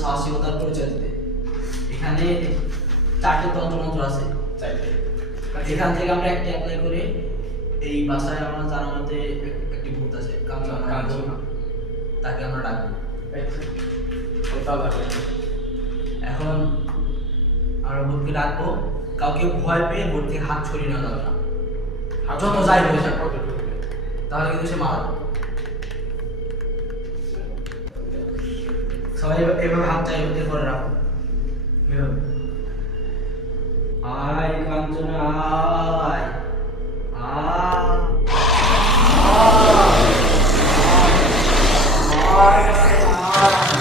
সাহসিকতার পরিচয় দিতে। এখানে 4টি তন্ত্রমন্ত্র আছে, এখান থেকে আমরা একটা অ্যাপ্লাই করে এই বাসায় আমরা জানার মধ্যে একটি ভূত আছে কাঞ্চনা, তাকে আমরা ডাকবো। এখন আমরা ভূতকে ডাকবো, কাউকে ভয় পেয়ে ভূত থেকে হাত ছড়িয়ে নেওয়া যাবে না, যত যাই হয়ে যাক তাহলে কিন্তু সে মারা যাবে। সবাই এভাবে হাতটা এভাবে করে রাখো, এভাবে। আয় কাঞ্চনা আয়, আয়, আয়, আয়, আয়।